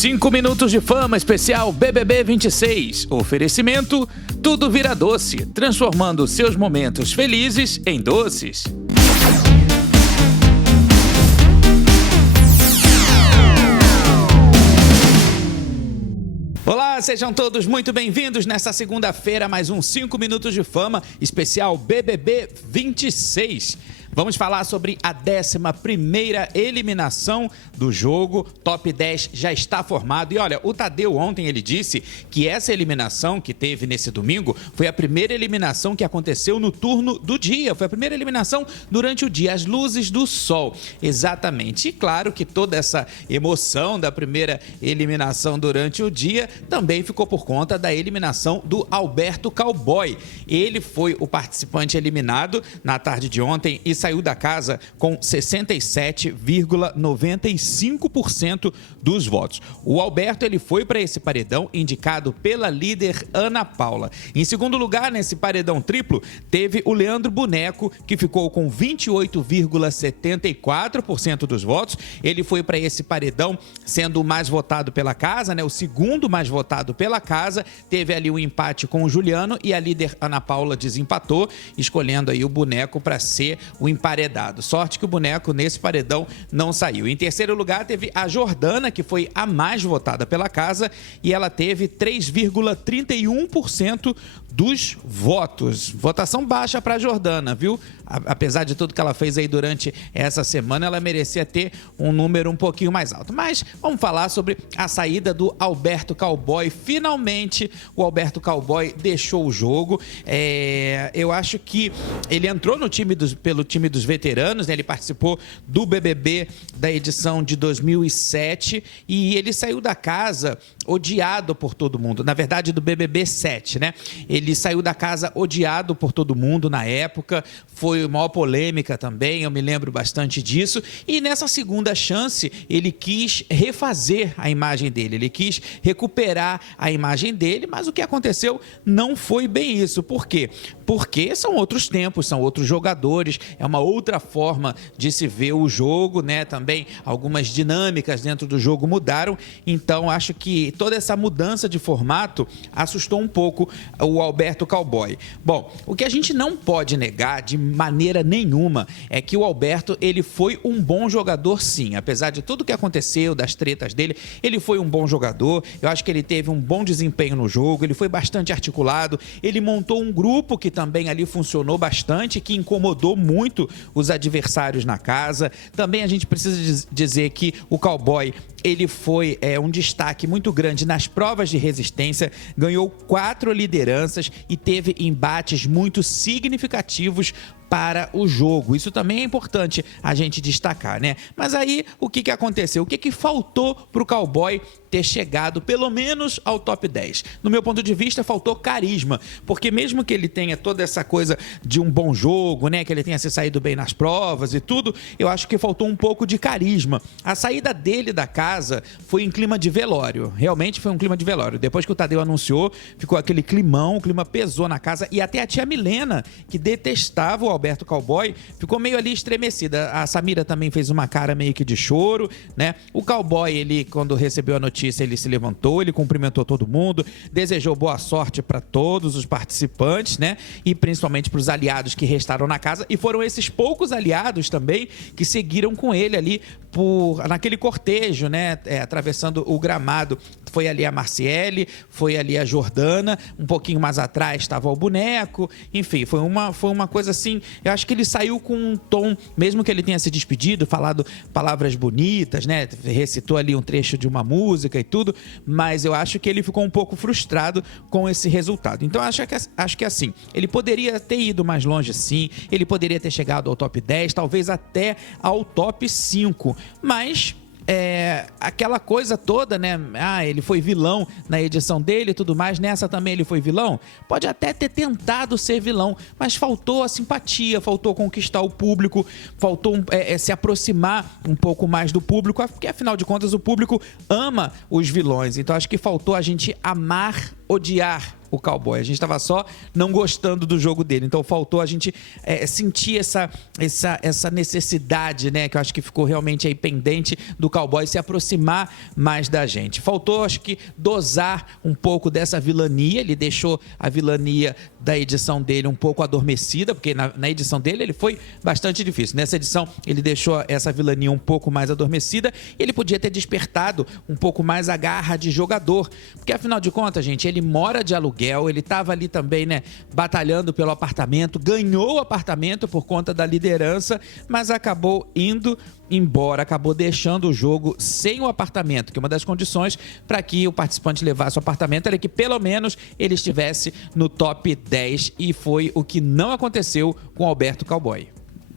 5 minutos de fama especial BBB 26. Oferecimento, tudo vira doce, transformando seus momentos felizes em doces. Olá, sejam todos muito bem-vindos nesta segunda-feira, mais um 5 minutos de fama especial BBB 26. Vamos falar sobre a 11ª eliminação do jogo. Top 10 já está formado. E olha, o Tadeu ontem ele disse que essa eliminação que teve nesse domingo foi a primeira eliminação que aconteceu no turno do dia. Foi a primeira eliminação durante o dia, as luzes do sol. Exatamente. E claro que toda essa emoção da primeira eliminação durante o dia também ficou por conta da eliminação do Alberto Cowboy. Ele foi o participante eliminado na tarde de ontem e saiu da casa com 67,95% dos votos. O Alberto ele foi para esse paredão indicado pela líder Ana Paula. Em segundo lugar, nesse paredão triplo, teve o Leandro Boneco, que ficou com 28,74% dos votos. Ele foi para esse paredão sendo o mais votado pela casa, né? O segundo mais votado pela casa. Teve ali um empate com o Juliano e a líder Ana Paula desempatou, escolhendo aí o Boneco para ser o emparedado. Sorte que o Boneco nesse paredão não saiu. Em terceiro lugar teve a Jordana, que foi a mais votada pela casa, e ela teve 3,31% dos votos. Votação baixa para a Jordana, viu? Apesar de tudo que ela fez aí durante essa semana, ela merecia ter um número um pouquinho mais alto. Mas vamos falar sobre a saída do Alberto Cowboy. Finalmente, o Alberto Cowboy deixou o jogo. Eu acho que ele entrou no pelo time dos veteranos, né? Ele participou do BBB da edição de 2007 e ele saiu da casa odiado por todo mundo. Na verdade, do BBB 7, né? Ele saiu da casa odiado por todo mundo na época. Foi uma polêmica também, eu me lembro bastante disso. E nessa segunda chance, ele quis refazer a imagem dele. Ele quis recuperar a imagem dele, mas o que aconteceu não foi bem isso. Por quê? Porque são outros tempos, são outros jogadores, é uma outra forma de se ver o jogo, né? Também algumas dinâmicas dentro do jogo mudaram, então acho que toda essa mudança de formato assustou um pouco o Alberto Cowboy. Bom, o que a gente não pode negar de maneira nenhuma é que o Alberto, ele foi um bom jogador sim, apesar de tudo que aconteceu, das tretas dele, ele foi um bom jogador, eu acho que ele teve um bom desempenho no jogo, ele foi bastante articulado, ele montou um grupo que também ali funcionou bastante, que incomodou muito os adversários na casa. Também a gente precisa dizer que o Cowboy, ele foi um destaque muito grande nas provas de resistência, ganhou 4 lideranças e teve embates muito significativos para o jogo. Isso também é importante a gente destacar, né? Mas aí, o que aconteceu? O que faltou para o Cowboy ter chegado pelo menos ao top 10? No meu ponto de vista, faltou carisma, porque mesmo que ele tenha toda essa coisa de um bom jogo, né? Que ele tenha se saído bem nas provas e tudo, eu acho que faltou um pouco de carisma. A saída dele da casa foi em clima de velório. Realmente foi um clima de velório. Depois que o Tadeu anunciou, ficou aquele climão, o clima pesou na casa e até a tia Milena, que detestava o Alberto Cowboy, ficou meio ali estremecida. A Samira também fez uma cara meio que de choro, né? O Cowboy, ele, quando recebeu a notícia, ele se levantou, ele cumprimentou todo mundo, desejou boa sorte para todos os participantes, né? E principalmente para os aliados que restaram na casa, e foram esses poucos aliados também que seguiram com ele ali naquele cortejo, né? Atravessando o gramado. Foi ali a Marciele, foi ali a Jordana, um pouquinho mais atrás estava o Boneco, enfim, foi uma coisa assim, eu acho que ele saiu com um tom, mesmo que ele tenha se despedido, falado palavras bonitas, né, recitou ali um trecho de uma música e tudo, mas eu acho que ele ficou um pouco frustrado com esse resultado. Então acho que assim, ele poderia ter ido mais longe sim, ele poderia ter chegado ao top 10, talvez até ao top 5, mas aquela coisa toda, né? Ele foi vilão na edição dele e tudo mais. Nessa também ele foi vilão. Pode até ter tentado ser vilão, mas faltou a simpatia, faltou conquistar o público, faltou se aproximar um pouco mais do público, porque afinal de contas o público ama os vilões. Então acho que faltou a gente amar, odiar o Cowboy. A gente estava só não gostando do jogo dele. Então faltou a gente sentir essa necessidade, né? Que eu acho que ficou realmente aí pendente do Cowboy se aproximar mais da gente. Faltou, acho que, dosar um pouco dessa vilania. Ele deixou a vilania da edição dele um pouco adormecida, porque na edição dele ele foi bastante difícil. Nessa edição ele deixou essa vilania um pouco mais adormecida. Ele podia ter despertado um pouco mais a garra de jogador, porque afinal de contas, gente, ele mora de aluguel, ele estava ali também, né, batalhando pelo apartamento, ganhou o apartamento por conta da liderança, mas acabou indo embora, acabou deixando o jogo sem o apartamento, que uma das condições para que o participante levasse o apartamento era que pelo menos ele estivesse no top 10, e foi o que não aconteceu com o Alberto Cowboy.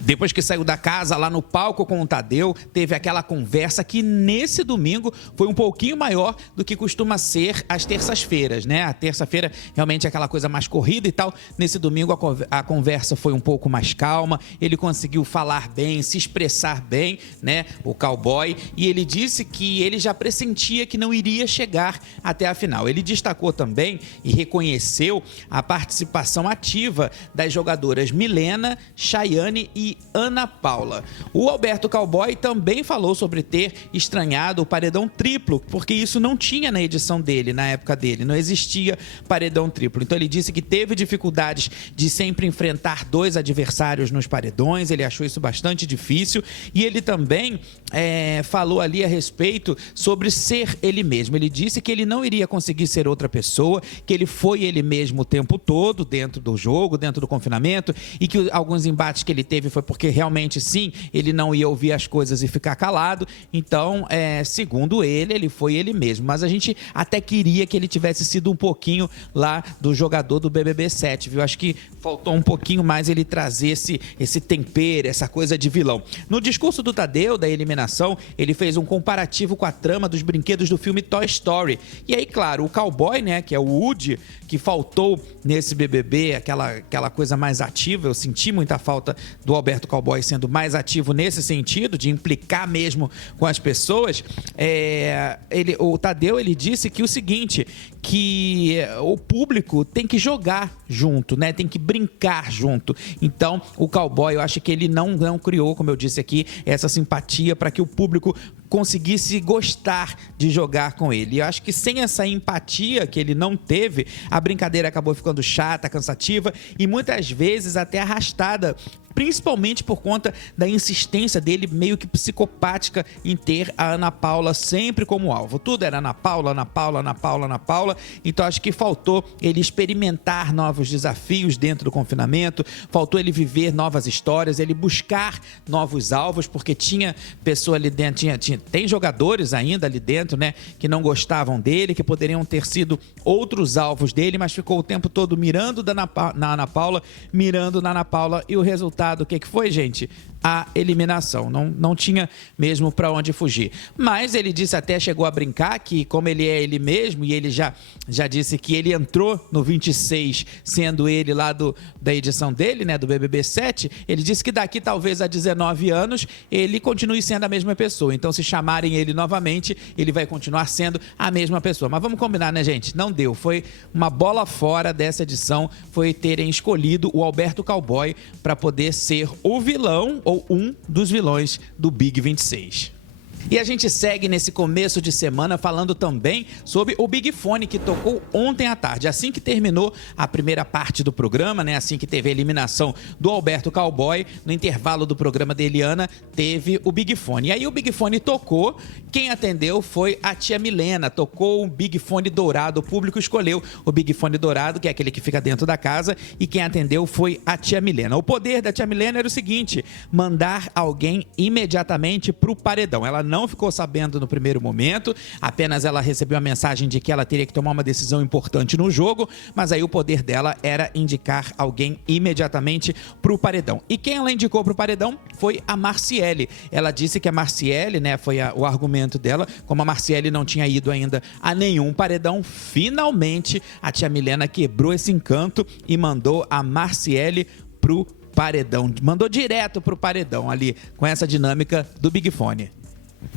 Depois que saiu da casa, lá no palco com o Tadeu, teve aquela conversa que nesse domingo foi um pouquinho maior do que costuma ser às terças-feiras, né? A terça-feira realmente é aquela coisa mais corrida e tal. Nesse domingo a conversa foi um pouco mais calma, ele conseguiu falar bem, se expressar bem, né? O Cowboy, e ele disse que ele já pressentia que não iria chegar até a final. Ele destacou também e reconheceu a participação ativa das jogadoras Milena, Chayane e Ana Paula. O Alberto Cowboy também falou sobre ter estranhado o paredão triplo, porque isso não tinha na edição dele, na época dele, não existia paredão triplo. Então ele disse que teve dificuldades de sempre enfrentar dois adversários nos paredões, ele achou isso bastante difícil, e ele também falou ali a respeito sobre ser ele mesmo. Ele disse que ele não iria conseguir ser outra pessoa, que ele foi ele mesmo o tempo todo, dentro do jogo, dentro do confinamento, e que alguns embates que ele teve foi porque realmente, sim, ele não ia ouvir as coisas e ficar calado. Então, segundo ele foi ele mesmo. Mas a gente até queria que ele tivesse sido um pouquinho lá do jogador do BBB 7, viu? Acho que faltou um pouquinho mais ele trazer esse tempero, essa coisa de vilão. No discurso do Tadeu, da eliminação, ele fez um comparativo com a trama dos brinquedos do filme Toy Story. E aí, claro, o Cowboy, né, que é o Woody, que faltou nesse BBB, aquela coisa mais ativa. Eu senti muita falta do Alberto Cowboy sendo mais ativo nesse sentido, de implicar mesmo com as pessoas. O Tadeu, ele disse que o seguinte, que o público tem que jogar junto, né? Tem que brincar junto. Então, o Cowboy, eu acho que ele não criou, como eu disse aqui, essa simpatia para que o público conseguisse gostar de jogar com ele. E eu acho que sem essa empatia que ele não teve, a brincadeira acabou ficando chata, cansativa e muitas vezes até arrastada, principalmente por conta da insistência dele, meio que psicopática, em ter a Ana Paula sempre como alvo. Tudo era Ana Paula, Ana Paula, Ana Paula, Ana Paula. Então acho que faltou ele experimentar novos desafios dentro do confinamento, faltou ele viver novas histórias, ele buscar novos alvos, porque tinha pessoa ali dentro, tem jogadores ainda ali dentro, né, que não gostavam dele, que poderiam ter sido outros alvos dele, mas ficou o tempo todo mirando na Ana Paula, mirando na Ana Paula, e o resultado, o que foi, gente? A eliminação. Não tinha mesmo para onde fugir. Mas ele disse, até chegou a brincar, que como ele é ele mesmo, e ele já disse que ele entrou no 26 sendo ele lá da edição dele, né, do BBB 7, ele disse que daqui talvez a 19 anos ele continue sendo a mesma pessoa. Então, se chamarem ele novamente, ele vai continuar sendo a mesma pessoa. Mas vamos combinar, né, gente? Não deu. Foi uma bola fora dessa edição, foi terem escolhido o Alberto Cowboy para poder ser o vilão, ou um dos vilões do Big 26. E a gente segue nesse começo de semana falando também sobre o Big Fone, que tocou ontem à tarde. Assim que terminou a primeira parte do programa, né? Assim que teve a eliminação do Alberto Cowboy, no intervalo do programa da Eliana, teve o Big Fone. E aí o Big Fone tocou, quem atendeu foi a tia Milena, tocou o Big Fone dourado, o público escolheu o Big Fone dourado, que é aquele que fica dentro da casa, e quem atendeu foi a tia Milena. O poder da tia Milena era o seguinte, mandar alguém imediatamente pro paredão. Ela não ficou sabendo no primeiro momento, apenas ela recebeu a mensagem de que ela teria que tomar uma decisão importante no jogo, mas aí o poder dela era indicar alguém imediatamente pro paredão. E quem ela indicou pro paredão foi a Marciele. Ela disse que a Marciele, né, foi o argumento dela, como a Marciele não tinha ido ainda a nenhum paredão, finalmente a tia Milena quebrou esse encanto e mandou a Marciele pro paredão. Mandou direto pro paredão ali, com essa dinâmica do Big Fone.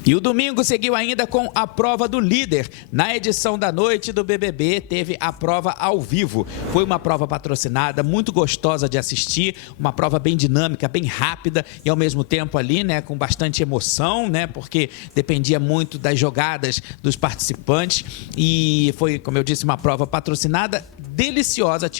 E o domingo seguiu ainda com a prova do líder. Na edição da noite do BBB, teve a prova ao vivo. Foi uma prova patrocinada, muito gostosa de assistir, uma prova bem dinâmica, bem rápida e ao mesmo tempo ali, né, com bastante emoção, né, porque dependia muito das jogadas dos participantes. E foi, como eu disse, uma prova patrocinada, deliciosa.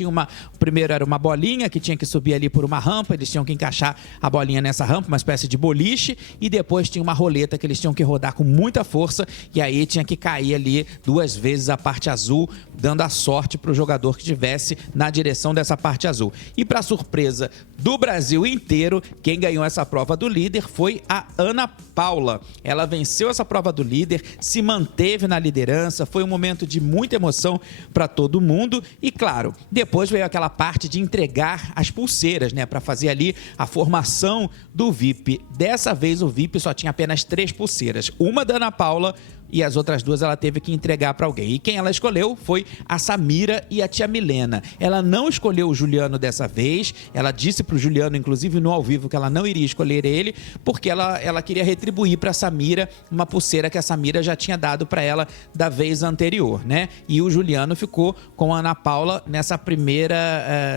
O primeiro era uma bolinha que tinha que subir ali por uma rampa, eles tinham que encaixar a bolinha nessa rampa, uma espécie de boliche, e depois tinha uma roleta que eles tinham que rodar com muita força, e aí tinha que cair ali 2 vezes a parte azul, dando a sorte para o jogador que estivesse na direção dessa parte azul. E para surpresa do Brasil inteiro, quem ganhou essa prova do líder foi a Ana Paula. Ela venceu essa prova do líder, se manteve na liderança, foi um momento de muita emoção para todo mundo. E claro, depois veio aquela parte de entregar as pulseiras, né, para fazer ali a formação do VIP. Dessa vez o VIP só tinha apenas 3 pulseiras. Uma da Ana Paula e as outras 2 ela teve que entregar para alguém. E quem ela escolheu foi a Samira e a tia Milena. Ela não escolheu o Juliano dessa vez. Ela disse para o Juliano, inclusive no ao vivo, que ela não iria escolher ele, porque ela queria retribuir para a Samira uma pulseira que a Samira já tinha dado para ela da vez anterior, né? E o Juliano ficou com a Ana Paula nessa primeira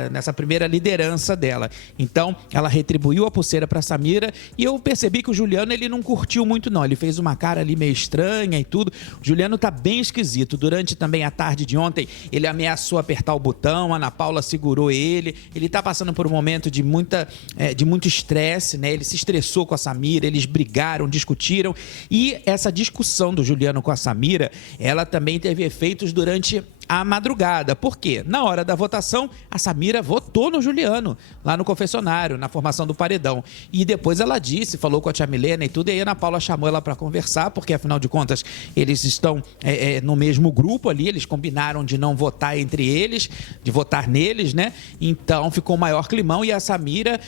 liderança dela. Então, ela retribuiu a pulseira para a Samira e eu percebi que o Juliano ele não curtiu muito não. Ele fez uma cara ali meio estranha e tudo. O Juliano tá bem esquisito. Durante também a tarde de ontem, ele ameaçou apertar o botão, a Ana Paula segurou ele. Ele tá passando por um momento de muito estresse, né? Ele se estressou com a Samira, eles brigaram, discutiram. E essa discussão do Juliano com a Samira, ela também teve efeitos durante a madrugada. Por quê? Na hora da votação, a Samira votou no Juliano, lá no confessionário, na formação do paredão. E depois ela falou com a tia Milena e tudo, e aí a Ana Paula chamou ela para conversar, porque afinal de contas, eles estão no mesmo grupo ali, eles combinaram de não votar entre eles, de votar neles, né? Então ficou o maior climão e a Samira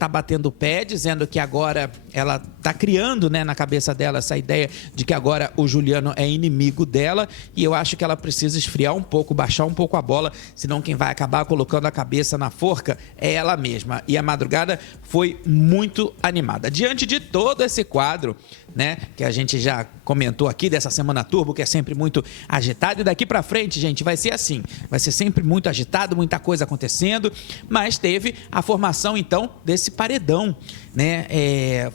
tá batendo o pé, dizendo que agora ela tá criando, né, na cabeça dela essa ideia de que agora o Juliano é inimigo dela, e eu acho que ela precisa esfriar um pouco, baixar um pouco a bola, senão quem vai acabar colocando a cabeça na forca é ela mesma. E a madrugada foi muito animada. Diante de todo esse quadro, né, que a gente já comentou aqui dessa semana turbo, que é sempre muito agitado, e daqui pra frente, gente, vai ser assim, vai ser sempre muito agitado, muita coisa acontecendo, mas teve a formação, então, desse paredão, né,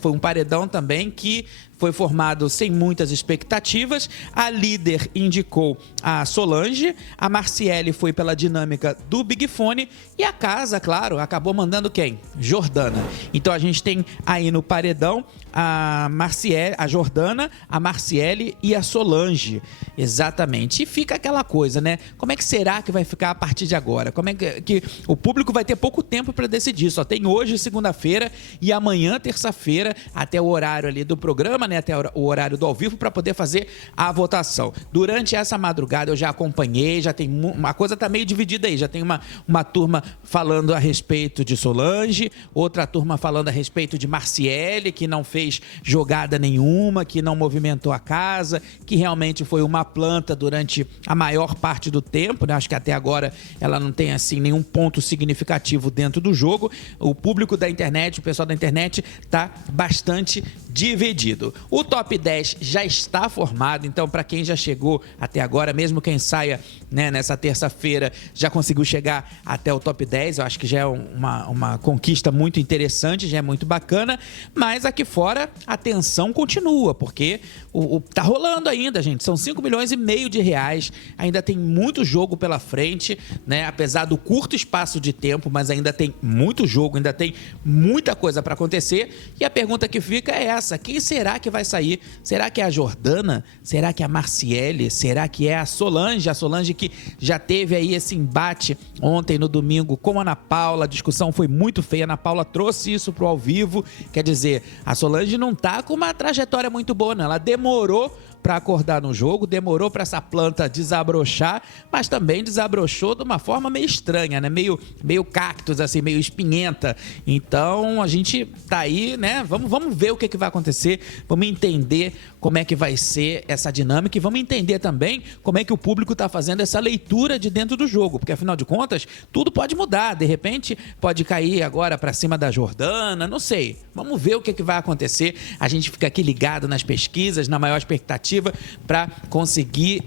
foi um paredão também que foi formado sem muitas expectativas. A líder indicou a Solange, a Marciele foi pela dinâmica do Big Fone e a casa, claro, acabou mandando quem? Jordana. Então a gente tem aí no paredão a Jordana, a Marciele e a Solange. Exatamente. E fica aquela coisa, né? Como é que será que vai ficar a partir de agora? Como é que o público vai ter pouco tempo para decidir? Só tem hoje, segunda-feira, e amanhã, terça-feira, até o horário ali do programa, né, até o horário do ao vivo, para poder fazer a votação. Durante essa madrugada eu já acompanhei, já tem uma coisa tá meio dividida aí, já tem uma turma falando a respeito de Solange, outra turma falando a respeito de Marciele, que não fez jogada nenhuma, que não movimentou a casa, que realmente foi uma planta durante a maior parte do tempo, né? Acho que até agora ela não tem assim nenhum ponto significativo dentro do jogo. O público da internet, o pessoal da internet tá bastante dividido. O top 10 já está formado, então para quem já chegou até agora, mesmo quem saia, né, nessa terça-feira, já conseguiu chegar até o top 10, eu acho que já é uma conquista muito interessante, já é muito bacana, mas aqui fora a tensão continua, porque tá rolando ainda, gente, são 5,5 milhões de reais, ainda tem muito jogo pela frente, né, apesar do curto espaço de tempo, mas ainda tem muito jogo, ainda tem muita coisa para acontecer, e a pergunta que fica é essa: quem será que vai sair? Será que é a Jordana? Será que é a Marciele? Será que é a Solange? A Solange que já teve aí esse embate ontem no domingo com a Ana Paula, a discussão foi muito feia, a Ana Paula trouxe isso pro ao vivo, quer dizer, a Solange não tá com uma trajetória muito boa, não, ela demorou para acordar no jogo, demorou para essa planta desabrochar, mas também desabrochou de uma forma meio estranha, né? Meio cactus, assim, meio espinhenta. Então, a gente tá aí, né? Vamos ver o que vai acontecer, vamos entender como é que vai ser essa dinâmica e vamos entender também como é que o público está fazendo essa leitura de dentro do jogo, porque afinal de contas, tudo pode mudar, de repente pode cair agora para cima da Jordana, não sei. Vamos ver o que vai acontecer. A gente fica aqui ligado nas pesquisas, na maior expectativa para conseguir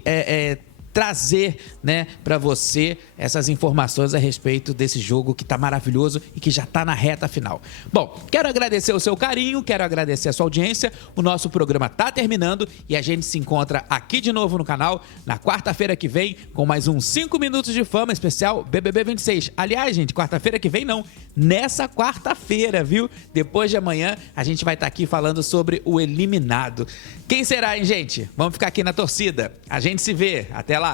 trazer, né, para você essas informações a respeito desse jogo que tá maravilhoso e que já tá na reta final. Bom, quero agradecer o seu carinho, quero agradecer a sua audiência. O nosso programa tá terminando e a gente se encontra aqui de novo no canal na quarta-feira que vem com mais um 5 minutos de fama especial BBB 26. Aliás, gente, quarta-feira que vem não, nessa quarta-feira, viu? Depois de amanhã a gente vai estar aqui falando sobre o eliminado. Quem será, hein, gente? Vamos ficar aqui na torcida. A gente se vê. Até lá.